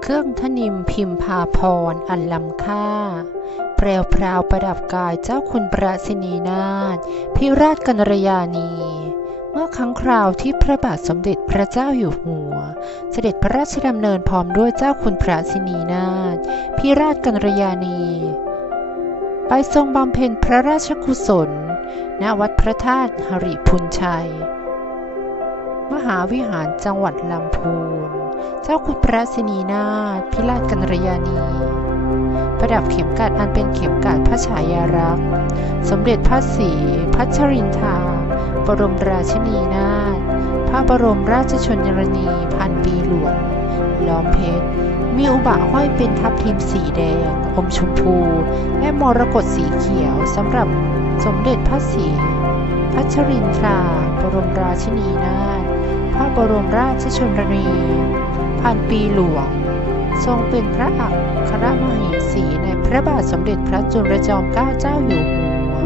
เครื่องทนิมพิมพาพรอันล้ำค่า แปรวพราวประดับกายเจ้าคุณประสินีนาถพิราชกัญรยานี เมื่อครั้งคราวที่พระบาทสมเด็จพระเจ้าอยู่หัว เสด็จพระราชดำเนินพร้อมด้วยเจ้าคุณพระสินีนาถพิราชกัญรยานี ไปทรงบำเพ็ญพระราชกุศล ณวัดพระธาตุหริพุนชัย มหาวิหารจังหวัดลำพูน เจ้าคุณพระสินีนาถพิราชกัญรยานีประดับเข็มกลัดอันเป็นเข็มกลัดพระฉายารักษ์ สมเด็จพระศรีพัชรินทราบรมราชินีนาถ พระบรมราชชนนี พันปีหลวง ล้อมเพชร มีอุบะห้อยเป็นทับทิมสีแดง อมชมพู และมรกตสีเขียวสำหรับสมเด็จพระศรีพัชรินทรา บรมราชินีนาถ พระบรมราชชนนี พันปีหลวง ทรงเป็นพระอัครมเหสีในพระบาทสมเด็จพระจุลจอมเกล้าเจ้าอยู่หัว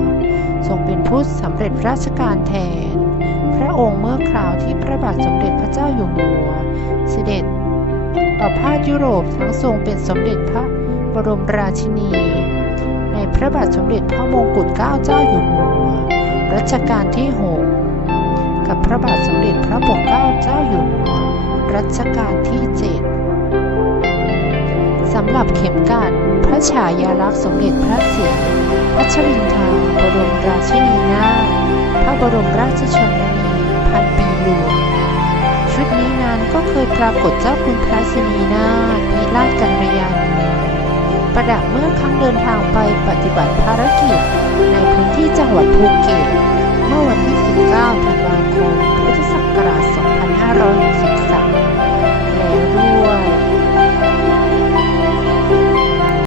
ทรงเป็นผู้สำเร็จราชการแทน พระองค์เมื่อคราวที่พระบาทสมเด็จพระเจ้าอยู่หัว เสด็จประพาสยุโรปทั้งทรงเป็นสมเด็จพระบรมราชินี ในพระบาทสมเด็จพระมงกุฎเกล้าเจ้าอยู่หัวรัชกาลที่หก ระบาทสมเด็จพระปกเกล้าเจ้าอยู่หัวรัชกาลที่เจ็ดสำหรับเข็มกลัดพระฉายาลักษณ์สมเด็จพระศรีพัชรินทราบรมราชินีนาถพระบรมราชชนนีพันปีหลวงชุดนี้นั้นก็เคยปรากฏเจ้าคุณพระสินีนาถพิราชกัญยานีประดับเมื่อครั้งเดินทางไปปฏิบัติภารกิจในพื้นที่จังหวัดภูเก็ต